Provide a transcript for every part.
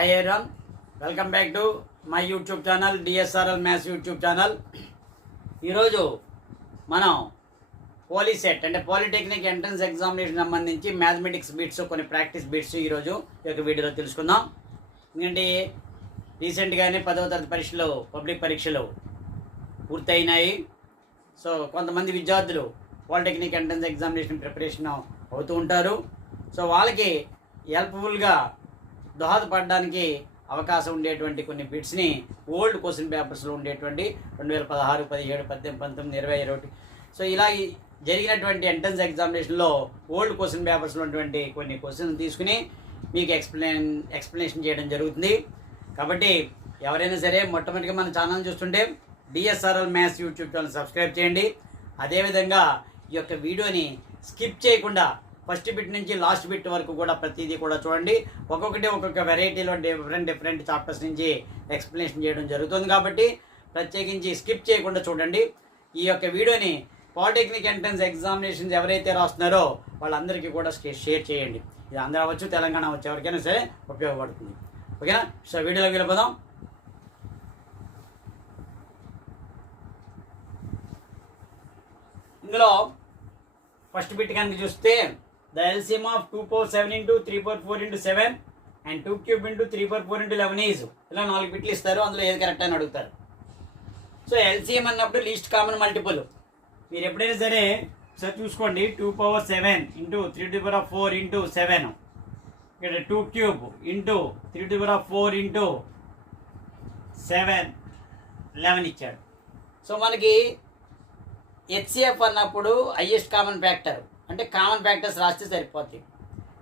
Hi everyone, welcome back to my YouTube channel DSRL maths YouTube channel. ఈరోజు మనం police set అంటే polytechnic entrance examination సంబంధించి mathematics bits కొన్ని practice bits ఈరోజు ఈ యొక్క వీడియోలో తెలుసుకుందాం. ఎందుకంటే రీసెంట్గానే 10వ తరగతి పరీక్షలు పబ్లిక్ పరీక్షలు పూర్తయినాయి. సో కొంతమంది విద్యార్థులు పాలిటెక్నిక్ ఎంట్రన్స్ ఎగ్జామినేషన్ ప్రిపరేషన్ అవుతూ ఉంటారు. సో వాళ్ళకి హెల్ప్ఫుల్గా దోహదపడడానికి అవకాశం ఉండేటువంటి కొన్ని బిట్స్ని ఓల్డ్ క్వశ్చన్ పేపర్స్లో ఉండేటువంటి 2016, 17, 18, 19, 20, 21 సో ఇలా జరిగినటువంటి ఎంట్రన్స్ ఎగ్జామినేషన్లో ఓల్డ్ క్వశ్చన్ పేపర్స్లో ఉన్నటువంటి కొన్ని క్వశ్చన్స్ తీసుకుని మీకు ఎక్స్ప్లెనేషన్ చేయడం జరుగుతుంది. కాబట్టి ఎవరైనా సరే మొట్టమొదటిగా మన ఛానల్ చూస్తుంటే DSRL maths YouTube channel subscribe చేయండి. అదేవిధంగా ఈ యొక్క వీడియోని స్కిప్ చేయకుండా ఫస్ట్ బిట్ నుంచి లాస్ట్ బిట్ వరకు కూడా ప్రతిదీ కూడా చూడండి. ఒక్కొక్క వెరైటీలో డిఫరెంట్ చాప్టర్స్ నుంచి ఎక్స్ప్లెనేషన్ చేయడం జరుగుతుంది. కాబట్టి ప్రత్యేకించి స్కిప్ చేయకుండా చూడండి. ఈ యొక్క వీడియోని పాలిటెక్నిక్ ఎంట్రన్స్ ఎగ్జామినేషన్స్ ఎవరైతే రాస్తున్నారో వాళ్ళందరికీ కూడా షేర్ చేయండి. ఇది ఆంధ్ర అవ్వచ్చు, తెలంగాణ అవ్వచ్చు, ఎవరికైనా సరే ఉపయోగపడుతుంది. ఓకేనా? సో వీడియోలోకి వెళ్ళిపోదాం. ఇందులో ఫస్ట్ బిట్ కనుక చూస్తే the LCM of 2 power 7 into 3 power 4 into 7 and 2 cube into 3 power 4 into 11 is ఇలా 4 బిట్లు ఇస్తారు. అందులో ఏది కరెక్ట్ అని అడుగుతారు. సో ఎల్సిఎం అన్నప్పుడు లీస్ట్ కామన్ మల్టిపుల్ మీరు ఎప్పుడైనా సరే సార్ చూసుకోండి. 2 power 7 into 3 to the power of 4 into 7 ఇక్కడ 2 cube into 3 to the power of 4 into 7 11 ఇచ్చాడు. సో మనకి హెచ్సిఎఫ్ అన్నప్పుడు హైయెస్ట్ కామన్ ఫ్యాక్టర్ అంటే కామన్ ఫ్యాక్టర్స్ రాస్తే సరిపోతుంది.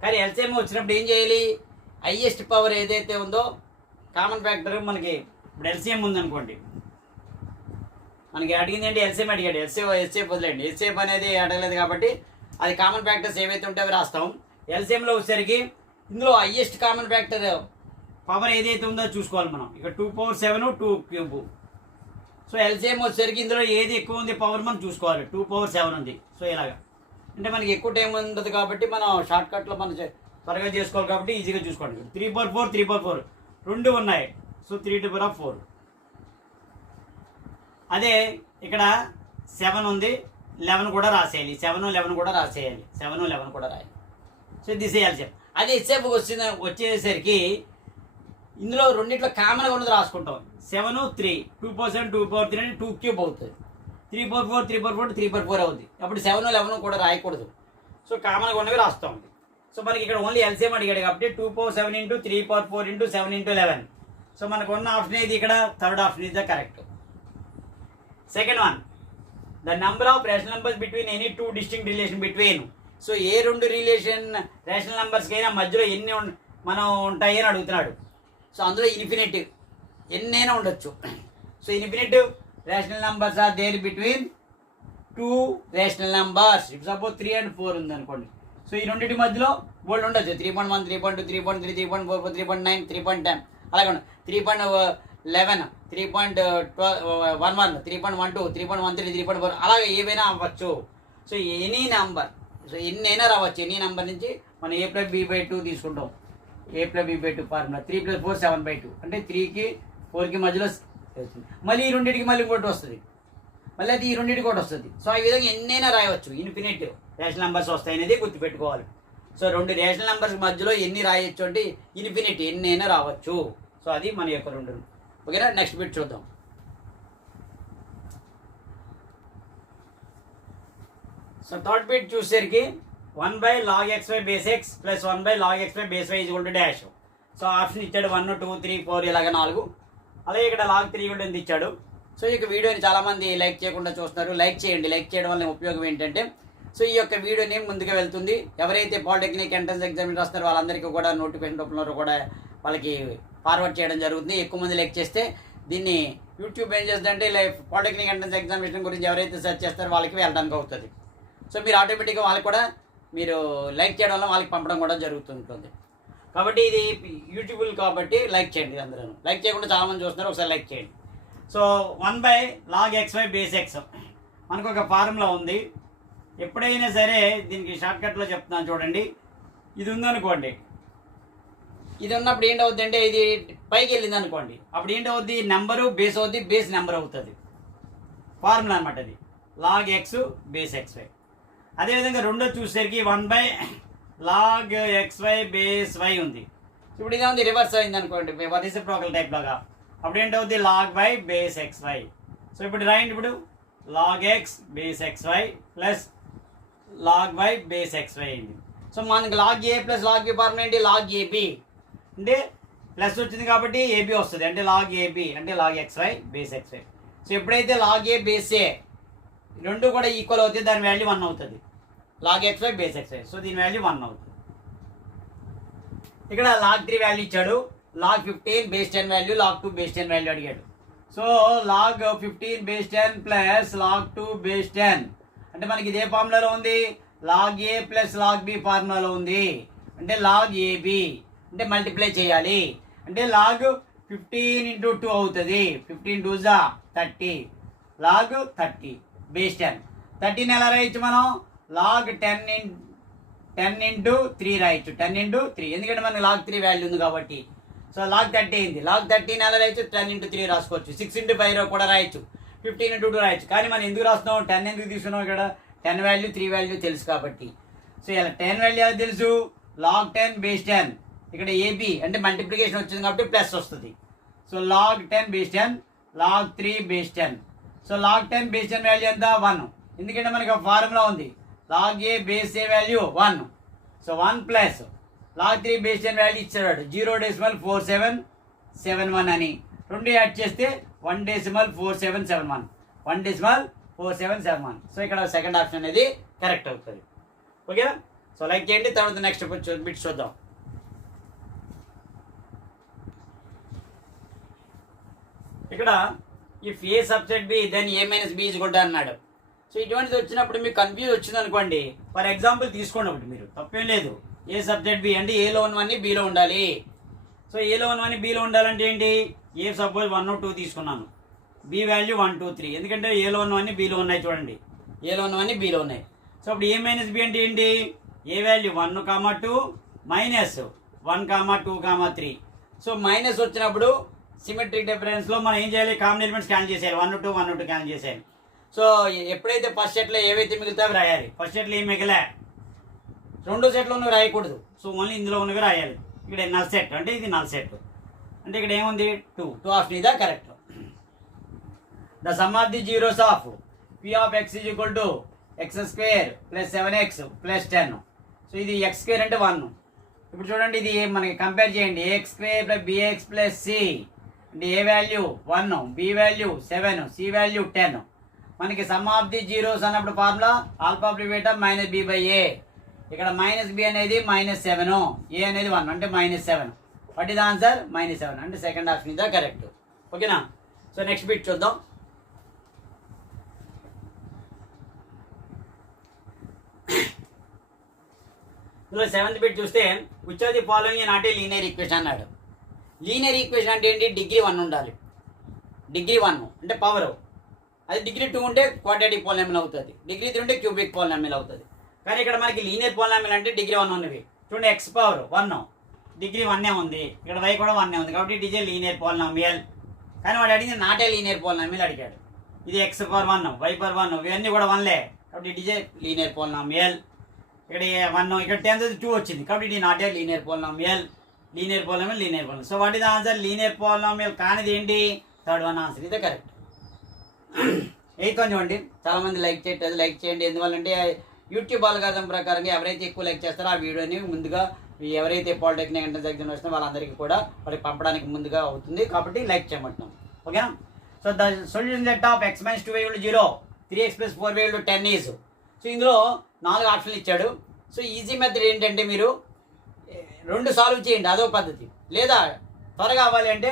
కానీ ఎల్సిఎం వచ్చినప్పుడు ఏం చేయాలి? హైయెస్ట్ పవర్ ఏదైతే ఉందో కామన్ ఫ్యాక్టర్ మనకి ఇప్పుడు ఎల్సిఎం ఉందనుకోండి, మనకి అడిగింది ఏంటి? ఎల్సిఎం అడిగాడు. ఎస్సేఫ్ వదిలేండి, ఎస్సేఫ్ అనేది అడగలేదు కాబట్టి అది కామన్ ఫ్యాక్టర్స్ ఏవైతే ఉంటే అవి రాస్తాం. ఎల్సిఎంలో వచ్చేసరికి ఇందులో హైయెస్ట్ కామన్ ఫ్యాక్టర్ పవర్ ఏదైతే ఉందో చూసుకోవాలి మనం. ఇక్కడ 2 power 7 2 cube. సో ఎల్సిఎం వచ్చేసరికి ఇందులో ఏది ఎక్కువ ఉంది పవర్ మనం చూసుకోవాలి. 2 power 7 ఉంది. సో ఇలాగా అంటే మనకి ఎక్కువ టైం ఉండదు కాబట్టి మనం షార్ట్ కట్లో మనం త్వరగా చేసుకోవాలి కాబట్టి ఈజీగా చూసుకోండి. 3 power 4 3 power 4 రెండు ఉన్నాయి. So 3 to the power of 4. అదే ఇక్కడ 7 ఉంది, 11 కూడా రాసేయాలి. 7 11 కూడా రాసేయాలి. 7 11 కూడా రాయాలి. So this LCM. అదే హెచ్సిఎఫ్ వచ్చేసరికి ఇందులో రెండిట్లో కామన్గా ఉన్నది రాసుకుంటాం. 7 3 2 power 7 2 power 3 అంటే 2 cube అవుతుంది. 3 power 4 3 power 4 3 power 4 అవుతుంది. అప్పుడు 7 11 కూడా రాయకూడదు. సో కామన్గా ఉన్నవి రాస్తాం. సో మనకి ఇక్కడ ఓన్లీ ఎల్సిఎం అడిగాడు కాబట్టి 2 power 7 into 3 power 4 into 7 into 11. So మనకు ఉన్న ఆప్షన్ ఏది? ఇక్కడ third option is the correct. Second one, the number of rational numbers between any two distinct relation between. So ఏ రెండు రేషనల్ నెంబర్స్కి అయినా మధ్యలో ఎన్ని మనం ఉంటాయి అని అడుగుతున్నాడు. సో అందులో ఇన్ఫినిట్ ఎన్నైనా ఉండొచ్చు. So infinite rational numbers are there between two rational numbers. ఇప్పుడు సపోజ్ 3 and 4 ఉంది అనుకోండి. సో ఈ రెండింటి మధ్యలో బోల్డ్ ఉండొచ్చు. 3.1 3.2 3.3 3.4 3.9 3.10 అలాగే 3.11 3.11 3.12 3.13 3.4 అలాగే ఏవైనా అవ్వచ్చు. సో ఎనీ నెంబర్, సో ఎన్నైనా రావచ్చు. ఎనీ నెంబర్ నుంచి మనం a+b/2 తీసుకుంటాం. a+b/2 ఫార్ములా 3 + 4 7/2 అంటే 3కి 4కి మధ్యలో మళ్ళీ ఈ రెండింటికి మళ్ళీ ఇంకోటి వస్తుంది, మళ్ళీ అది ఈ రెండింటికి కూడా వస్తుంది. సో ఈ విధంగా ఎన్నైనా రాయవచ్చు. ఇన్ఫినిట్ రేషనల్ నెంబర్స్ వస్తాయి అనేది గుర్తుపెట్టుకోవాలి. సో రెండు రేషనల్ నెంబర్స్ మధ్యలో ఎన్ని రాయొచ్చు అంటే ఇన్ఫినిట్ ఎన్నైనా రావచ్చు. సో అది మన యొక్క రెండు. ఓకేనా? నెక్స్ట్ బిట్ చూద్దాం. సో థర్డ్ బిట్ చూసేసరికి 1/log xy base x + 1/log xy base y = dash. So option ఇచ్చాడు 1 2 3 4 ఇలాగ 4. అలాగే ఇక్కడ log 3 కూడా ఎంత ఇచ్చాడు. సో ఈ యొక్క వీడియోని చాలామంది లైక్ చేయకుండా చూస్తున్నారు. లైక్ చేయండి. లైక్ చేయడం వల్ల ఉపయోగం ఏంటంటే సో ఈ యొక్క వీడియోని ముందుగా వెళ్తుంది. ఎవరైతే పాలిటెక్నిక్ ఎంట్రన్స్ ఎగ్జామ్ రాస్తున్నారో వాళ్ళందరికీ కూడా నోటిఫికేషన్ రూపంలో కూడా వాళ్ళకి ఫార్వర్డ్ చేయడం జరుగుతుంది. ఎక్కువ మంది లైక్ చేస్తే దీన్ని యూట్యూబ్ ఏం చేస్తుందంటే పాలిటెక్నిక్ ఎంట్రన్స్ ఎగ్జామినేషన్ గురించి ఎవరైతే సెర్చ్ చేస్తారో వాళ్ళకి వెళ్ళడానికి అవుతుంది. సో మీరు ఆటోమేటిక్గా వాళ్ళకి కూడా మీరు లైక్ చేయడం వల్ల వాళ్ళకి పంపడం కూడా జరుగుతుంటుంది. కాబట్టి ఇది యూట్యూబ్ కాబట్టి లైక్ చేయండి. అందరూ లైక్ చేయకుండా చాలామంది చూస్తున్నారు, ఒకసారి లైక్ చేయండి. So 1/log xy base x మనకు ఒక ఫార్ములా ఉంది. ఎప్పుడైనా సరే దీనికి షార్ట్కట్లో చెప్తున్నాను చూడండి. ఇది ఉందనుకోండి, ఇది ఉన్నప్పుడు ఏంటవుద్ది అంటే ఇది పైకి వెళ్ళింది అనుకోండి, అప్పుడు ఏంటవుద్ది, నెంబరు బేస్ అవుద్ది, బేస్ నెంబర్ అవుతుంది. ఫార్ములా అనమాట అది, లాగ్ ఎక్స్ బేస్ ఎక్స్వై. అదేవిధంగా రెండో చూసేసరికి 1/లాగ్ ఎక్స్వై బేస్ వై ఉంది. ఇప్పుడు ఇదే ఉంది రివర్స్ అయింది అనుకోండి, రెసిప్రోకల్ టైప్ లాగా, అప్పుడు ఏంటవుద్ది log y base x y. So ఇప్పుడు రాయండి, ఇప్పుడు log x base x y plus log y base x y అయింది. సో మనకి log a plus log b formula ఏంటి, లాగ్ ఏబి అంటే ప్లస్ వచ్చింది కాబట్టి ఏబి వస్తుంది, అంటే లాగ్ ఏబి అంటే log x y base x y. So ఎప్పుడైతే లాగ్ ఏ బేస్ ఏ రెండు కూడా ఈక్వల్ అవుతాయి, దాని వాల్యూ 1 అవుతుంది, log x y base x y. So దీని వాల్యూ 1 అవుతుంది. ఇక్కడ లాగ్ 3 వాల్యూ ఇచ్చాడు, log 15 base 10 value, log 2 base 10 value అడిగాడు. So log 15 base 10 plus log 2 base 10 అంటే మనకి ఇదే ఫార్ములాలో ఉంది, log a plus log b ఫార్ములాలో ఉంది, అంటే లాగ్ ఏబి అంటే మల్టిప్లై చేయాలి, అంటే లాగ్ 15 × 2 అవుతుంది, 15 2 జా 30, లాగ్ 30 బేస్ 10. 30 ఎలా రాయొచ్చు మనం, లాగ్ 10 × 3 రాయొచ్చు, 10 × 3 ఎందుకంటే మనకి లాగ్ 3 వాల్యూ ఉంది కాబట్టి. సో లాగ్ 30 అయింది, లాగ్ 30 ఎలా రాయొచ్చు, 10 × 3 రాసుకోవచ్చు, 6 × 5 కూడా రాయొచ్చు, 15 × 2 రాయొచ్చు. కానీ మనం ఎందుకు రాస్తున్నాం, 10 ఎందుకు తీసుకున్నాం, ఇక్కడ 10 వాల్యూ 3 వాల్యూ తెలుసు కాబట్టి. సో ఇలా 10 వాల్యూ ఎలా తెలుసు, లాగ్ 10 బేస్ 10, ఇక్కడ ఏబి అంటే మల్టిప్లికేషన్ వచ్చింది కాబట్టి ప్లస్ వస్తుంది. So log 10 base 10 log 3 base 10. So log 10 base 10 value ఎంత, 1, ఎందుకంటే మనకి ఒక ఫార్ములా ఉంది, log a base a value 1. So 1 plus log 3 base 10 value ఇచ్చాడు 0.4771 అని, 2 యాడ్ చేస్తే 1.4771, 1.4771. సో ఇక్కడ సెకండ్ ఆప్షన్ అనేది కరెక్ట్ అవుతుంది. ఓకేనా? సో లైక్ చేయండి, తర్వాత నెక్స్ట్ బిట్ చూద్దాం. ఇక్కడ if A subset B then A minus B is equal to అన్నాడు. సో ఇటువంటిది వచ్చినప్పుడు మీకు కన్ఫ్యూజ్ వచ్చింది అనుకోండి, ఫర్ ఎగ్జాంపుల్ తీసుకోండి ఒకటి, మీరు తప్పేం లేదు, ఏ సబ్జెక్ట్ బి అంటే ఏలో ఉన్నవన్నీ బిలో ఉండాలి. సో ఏలో ఉన్నవన్నీ బిలో ఉండాలంటే ఏంటి, ఏ సపోజ్ 1 2 తీసుకున్నాను, బి వాల్యూ 1 2 3, ఎందుకంటే ఏలో ఉన్నవన్నీ బిలో ఉన్నాయి, చూడండి ఏలో ఉన్నవన్నీ బిలో ఉన్నాయి. సో అప్పుడు ఏ మైనస్ బి అంటే ఏంటి, ఏ వాల్యూ 1, 2 మైనస్ 1, 2, 3. సో మైనస్ వచ్చినప్పుడు సిమెట్రిక్ డిఫరెన్స్లో మనం ఏం చేయాలి, కామన్ ఎలిమెంట్స్ క్యాన్సిల్ చేసేయాలి, 1 2 క్యాన్సిల్ చేసేయాలి. సో ఎప్పుడైతే ఫస్ట్ సెట్లో ఏవైతే మిగులుతావో రాయాలి, ఫస్ట్ సెట్లో ఏం మిగిలే, రెండో సెట్లో ఉన్నవి రాయకూడదు. సో ఓన్లీ ఇందులో ఉన్నవి రాయాలి. ఇక్కడ నల్ సెట్ అంటే ఇది నల్ సెట్, అంటే ఇక్కడ ఏముంది 2 ఆప్షన్ ఇదా correct. The sum of the zeros of p of x is equal to x square plus 7x plus 10. So ఇది ఎక్స్ స్క్వేర్ అంటే 1. ఇప్పుడు చూడండి ఇది మనకి కంపేర్ చేయండి, a x square plus b x plus c అంటే a value 1, b value 7, c value 10. మనకి sum of the zeros అన్నప్పుడు ఫార్ములా ఆల్ఫా ప్రివేటా మైనస్ బి బై ఏ. ఇక్కడ మైనస్ బి అనేది -7, ఏ అనేది 1 అంటే -7. వాట్ ఇస్ ఆన్సర్ -7 అంటే సెకండ్ ఆప్షన్ ఇదా కరెక్ట్. ఓకేనా? సో నెక్స్ట్ బిట్ చూద్దాం. ఇందులో 7th బిట్ చూస్తే which of the following not a linear equation అన్నాడు. లీనియర్ ఈక్వేషన్ అంటే ఏంటి, డిగ్రీ 1 ఉండాలి, డిగ్రీ 1 అంటే పవర్, అది డిగ్రీ 2 ఉంటే క్వాడ్రాటిక్ పోలినామియల్ అవుతుంది, డిగ్రీ 3 ఉంటే క్యూబిక్ పోలినామియల్ అవుతుంది. కానీ ఇక్కడ మనకి లీనియర్ పోలినామియల్ అంటే డిగ్రీ 1 ఉన్నవి. చూడండి ఎక్స్ పవర్ 1 డిగ్రీ 1 ఉంది, ఇక్కడ వై కూడా 1 ఉంది, కాబట్టి it is a linear polynomial. కానీ వాడు అడిగింది నాట్ ఏ లీనియర్ పోలినామియల్ అడిగాడు. ఇది ఎక్స్ పవర్ 1 వై పవర్ 1 ఇవన్నీ కూడా 1లే, కాబట్టి it is a linear polynomial. ఇక్కడ 1 ఇక్కడ 10 2 వచ్చింది, కాబట్టి ఇది not a linear polynomial. Linear polynomial linear polynomial. So what is answer, linear polynomial కానిది ఏంటి, థర్డ్ వన్ ఆన్సర్ ఇదే కరెక్ట్. 8th వన్ చూడండి, చాలా మంది లైక్ చేయట్లేదు, లైక్ చేయండి. ఎందువల్లంటే యూట్యూబ్ అల్గారిథం ప్రకారంగా ఎవరైతే ఎక్కువ లైక్ చేస్తారో ఆ వీడియోని ముందుగా ఎవరైతే పాలిటెక్నిక్ ఎంట్రన్స్ ఎగ్జామ్ వస్తుందో వాళ్ళందరికీ కూడా వాళ్ళకి పంపడానికి ముందుగా అవుతుంది, కాబట్టి లైక్ చేయమంటున్నాం. ఓకేనా? So the solution set of x - 2y = 0, 3x + 4y = 10 is. So ఇందులో 4 ఆప్షన్లు ఇచ్చాడు. సో ఈజీ మెథడ్ ఏంటంటే మీరు 2 సాల్వ్ చేయండి, అదో పద్ధతి. లేదా త్వరగా అవ్వాలి అంటే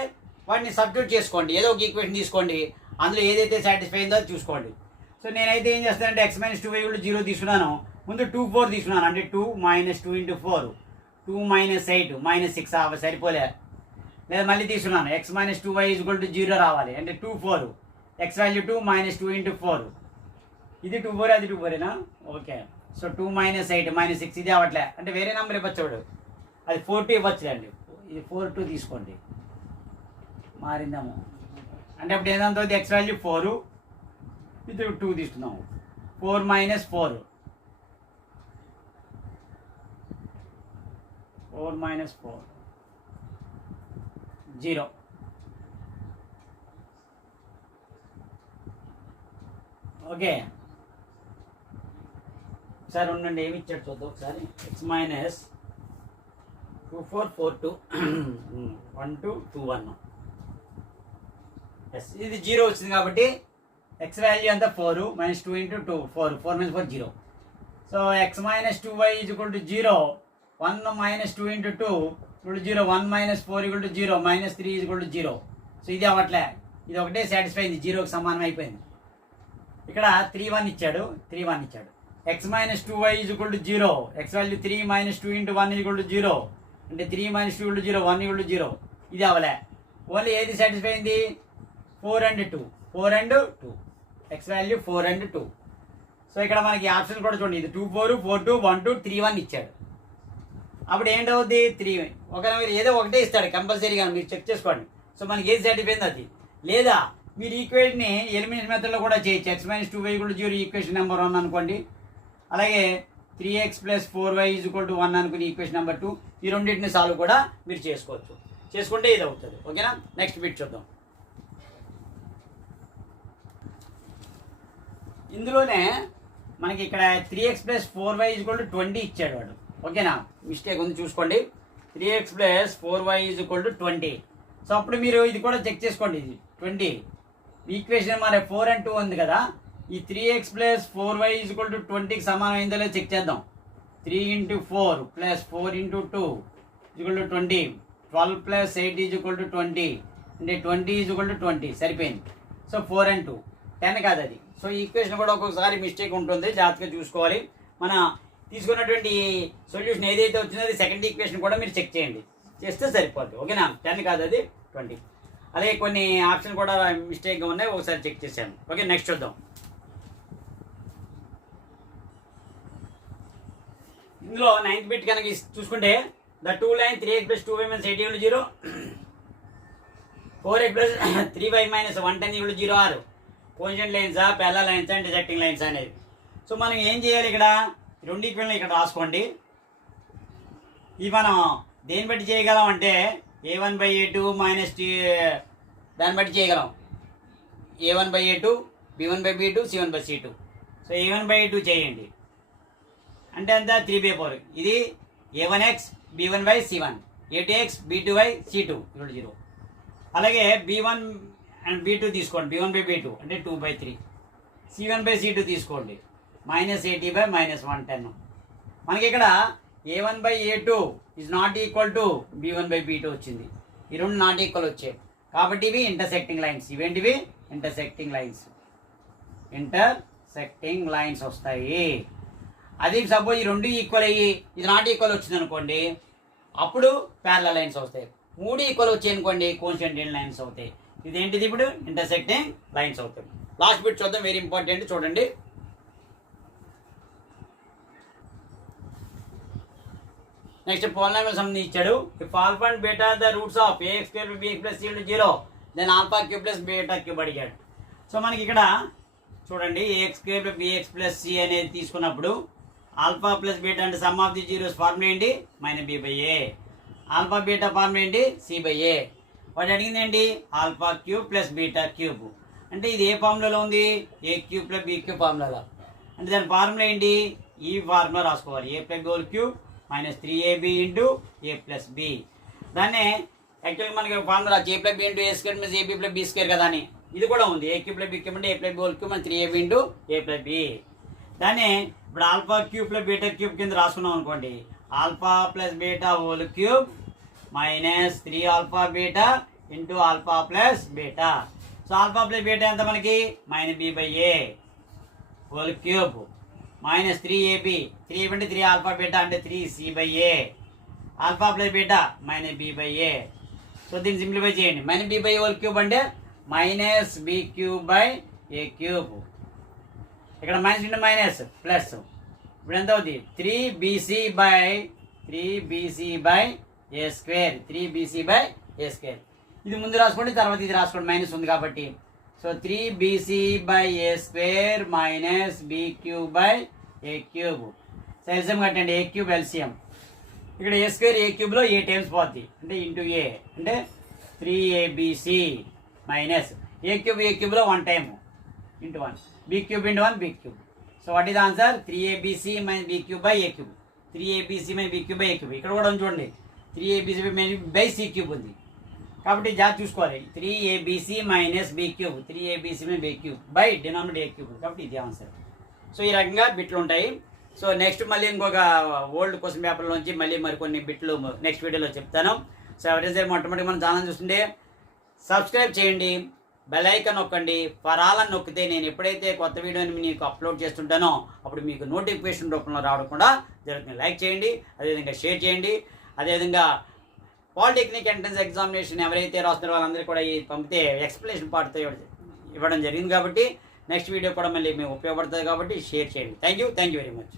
వాటిని సబ్స్టిట్యూట్ చేసుకోండి, ఏదో ఒక ఈక్వేషన్ తీసుకోండి, అందులో ఏదైతే సాటిస్ఫై అయిందో అది చూసుకోండి. సో నేనైతే ఏం చేస్తానంటే x - 2y = 0 తీసుకున్నాను, ముందు 2 4 తీసుకున్నాను, అంటే 2 - 2 × 4 2 - 8 -6 సరిపోలే. లేదా మళ్ళీ తీసుకున్నాను x - 2y = 0 రావాలి, అంటే 2 4 x వాల్యూ 2 - 2 × 4 ఇది 2 4 అది 2 4ఏనా? ఓకే. సో 2 - 8 -6 ఇది అవ్వట్లే, అంటే వేరే నెంబర్ ఇవ్వచ్చు, అది 42 ఇవ్వచ్చు అండి. ఇది 4 2 తీసుకోండి, మారిందేమో. అంటే అప్పుడు ఏదంతా ఎక్స్ వాల్యూ 4, ఇది 2 తీసుకున్నాము. 4 - 4 0. ఓకే, ఒకసారి ఉండండి, ఏమి ఇచ్చాడు చూద్దాం ఒకసారి. x - 2 4 4 2 1 2 2 1. ఎస్, ఇది 0 వచ్చింది కాబట్టి ఎక్స్ వాల్యూ అంతా 4 - 2 × 2 4 4 - 4 0. So x - 2y = 0, 1 - 2 × 2 0, 1 - 4 = 0, -3 = 0. సో ఇది అవ్వట్లే, ఇది ఒకటే సాటిస్ఫై అయింది, 0కి సమానం అయిపోయింది. ఇక్కడ 3 1 ఇచ్చాడు, 3 1 ఇచ్చాడు. x - 2y = 0, x వాల్యూ 3 - 2 × 1 = 0, అంటే 3 - 2 = 0, 1 = 0. ఇది అవ్వలే, ఓన్లీ ఏది సాటిస్ఫై అయింది? 4 and 2, 4 and 2, x value 4 and 2. So ఇక్కడ మనకి ఆప్షన్ కూడా చూడండి, ఇది 2 4 4 2 1 2 3 1 ఇచ్చాడు. అప్పుడు ఏంటవుద్ది? 3. ఒకవేళ మీరు ఏదో ఒకటే ఇస్తాడు కంపల్సరీగా, మీరు చెక్ చేసుకోండి. సో మనకి ఏది సాటిస్ఫై అయింది అది. లేదా మీరు ఈక్వేషన్ని ఎలిమినేషన్ మెథడ్లో కూడా చేయొచ్చు. x - 2y = 0 ఈక్వేషన్ నెంబర్ 1 అనుకోండి. అలాగే 3x + 4y = 1 అనుకుని ఈక్వేషన్ నెంబర్ 2. ఈ రెండింటిని సాల్వ్ కూడా మీరు చేసుకోవచ్చు. చేసుకుంటే ఇది అవుతుంది. ఓకేనా? నెక్స్ట్ బిట్ చూద్దాం. ఇందులోనే మనకి ఇక్కడ 3x + 4y = 20 ఇచ్చాడు వాడు. ఓకేనా? మిస్టేక్ ఉంది చూసుకోండి. 3x + 4y = 20. సో అప్పుడు మీరు ఇది కూడా చెక్ చేసుకోండి. ఇది 20 ఈక్వేషన్ మరి 4 and 2 ఉంది కదా, ఈ 3x + 4y = 20కి సమానం అయిందో లేదో చెక్ చేద్దాం. 3 × 4 + 4 × 2 = 20, 12 + 8 = 20, అంటే 20 = 20 సరిపోయింది. సో 4 and 2 10 కాదు అది. సో ఈ ఈక్వేషన్ కూడా ఒక్కొక్కసారి మిస్టేక్ ఉంటుంది, జాగ్రత్తగా చూసుకోవాలి. మన తీసుకున్నటువంటి సొల్యూషన్ ఏదైతే వచ్చిందో అది సెకండ్ ఈక్వేషన్ కూడా మీరు చెక్ చేయండి, చేస్తే సరిపోతుంది. ఓకేనా? 10 కాదు అది 20. అలాగే కొన్ని ఆప్షన్ కూడా మిస్టేక్గా ఉన్నాయి, ఒకసారి చెక్ చేశాను. ఓకే, నెక్స్ట్ చూద్దాం. ఇందులో 9th బిట్ కనుక చూసుకుంటే the 2 line 3x + 2y - 80 = 0, 4x + 3y - 110 = 0 or coincident లైన్సా, ప్యారలల్ లైన్సా, ఇంటర్సెక్టింగ్ లైన్స్ అనేది. సో మనం ఏం చేయాలి? ఇక్కడ రెండు ఈక్వెషన్ ఇక్కడ రాసుకోండి. ఇది మనం దేన్ని బట్టి చేయగలం అంటే a1/a2 - దాన్ని బట్టి చేయగలం. a1/a2, b1/b2, c1/c2. So a1/a2 చేయండి అంటే ఎంత? 3/4. ఇది a1x b1/c1, a2x b2/c2 = 0. అలాగే b1 and b2 తీసుకోండి, b1/b2 అంటే 2/3. c1/c2 తీసుకోండి, -80 / -110. మనకి ఇక్కడ a1/a2 is not equal to b1/b2 వచ్చింది. ఈ రెండు నాట్ ఈక్వల్ వచ్చాయి కాబట్టి ఇవి ఇంటర్సెక్టింగ్ లైన్స్. ఇవేంటివి? Intersecting lines. ఇంటర్సెక్టింగ్ లైన్స్ వస్తాయి. అది సపోజ్ ఈ రెండు ఈక్వల్ అయ్యి ఇది నాట్ ఈక్వల్ వచ్చింది అనుకోండి, అప్పుడు ప్యారలల్ లైన్స్ వస్తాయి. 3 ఈక్వల్ వచ్చాయి అనుకోండి, కోఇన్సిడెంట్ లైన్స్ అవుతాయి. ఇదేంటిది? ఇప్పుడు ఇంటర్సెక్టింగ్ లైన్స్ అవుతాయి. లాస్ట్ బిట్ చూద్దాం, వెరీ ఇంపార్టెంట్, చూడండి. నెక్స్ట్ పోలినామియల్ సమ్ ఇచ్చాడు. If alpha and beta the roots of ax² + bx + c = 0, then α³ + β³ అడిగాడు. సో మనకి ఇక్కడ చూడండి, ax² + bx + c అనేది తీసుకున్నప్పుడు ఆల్ఫా + బీటా అంటే some of the zeros formula ఏంటి? -b/a. ఆల్ఫా బీటా ఫార్ములా ఏంటి? c/a. వాడు అడిగింది ఏంటి? α³ + β³ అంటే ఇది ఏ ఫార్ములాలో ఉంది? a³ + b³ ఫార్ములాలో. అంటే దాని ఫార్ములా ఏంటి? ఈ ఫార్ములా రాసుకోవాలి, a + b³ -3ab × a + b. దాన్నే యాక్చువల్గా మనకి formula a + b × a² - ab + b² కదా అని. ఇది కూడా ఉంది, a³ + b³ అంటే a + b³ -3ab × a + b. దాన్ని ఇప్పుడు α³ + β³ కింద రాసుకున్నాం అనుకోండి, α + β³ -3α β × α + β. సో α + β ఎంత మనకి? -b/a (3ab). 3ab అంటే 3α β అంటే 3c/a. α + β -b/a. సో దీన్ని సింప్లిఫై చేయండి. -b/a (3) అంటే -b³/a³. ఇక్కడ మైనస్ ఇంటూ మైనస్ ప్లస్. ఇప్పుడు ఎంత అవుతుంది? 3bc/3bc/a ఏ స్క్వేర్ 3bc/a². ఇది ముందు రాసుకోండి, తర్వాత ఇది రాసుకోండి, మైనస్ ఉంది కాబట్టి. So 3bc/a² minus b³ so LCM కట్టండి, a³ ఎల్సిఎం. ఇక్కడ a² a³ ఏ టైమ్స్ పోద్ది అంటే ఇంటూ ఏ అంటే 3abc minus a³ 1 time into 1 b³ into 1 b³. So what is answer 3abc minus b³/a³. 3abc minus b³/a³. ఇక్కడ కూడా చూడండి 3abc/c³ ఉంది కాబట్టి జాగ్రత్త చూసుకోవాలి. 3abc minus b³, 3abc minus b³ by denominator a³ కాబట్టి ఇది ఆన్సర్. సో ఈ రకంగా బిట్లు ఉంటాయి. సో నెక్స్ట్ మళ్ళీ ఇంకొక ఓల్డ్ క్వశ్చన్ పేపర్లోంచి మళ్ళీ మరికొన్ని బిట్లు నెక్స్ట్ వీడియోలో చెప్తాను. సో ఎవరైతే మొట్టమొదటి మన ఛానల్ చూస్తుంటే సబ్స్క్రైబ్ చేయండి, బెల్ ఐకాన్ నొక్కండి, ఫర్ ఆల్ అని నొక్కితే నేను ఎప్పుడైతే కొత్త వీడియోని మీకు అప్లోడ్ చేస్తుంటానో అప్పుడు మీకు నోటిఫికేషన్ రూపంలో రావడం కూడా జరుగుతుంది. లైక్ చేయండి, అదేవిధంగా షేర్ చేయండి. అదేవిధంగా పాలిటెక్నిక్ ఎంట్రన్స్ ఎగ్జామినేషన్ ఎవరైతే రాస్తున్నారో వాళ్ళందరికీ కూడా ఈ పంపితే ఎక్స్ప్లెనేషన్ పార్ట్తో ఇవ్వడం జరిగింది కాబట్టి నెక్స్ట్ వీడియో కూడా మళ్ళీ మీకు ఉపయోగపడుతుంది కాబట్టి షేర్ చేయండి. Thank you very much.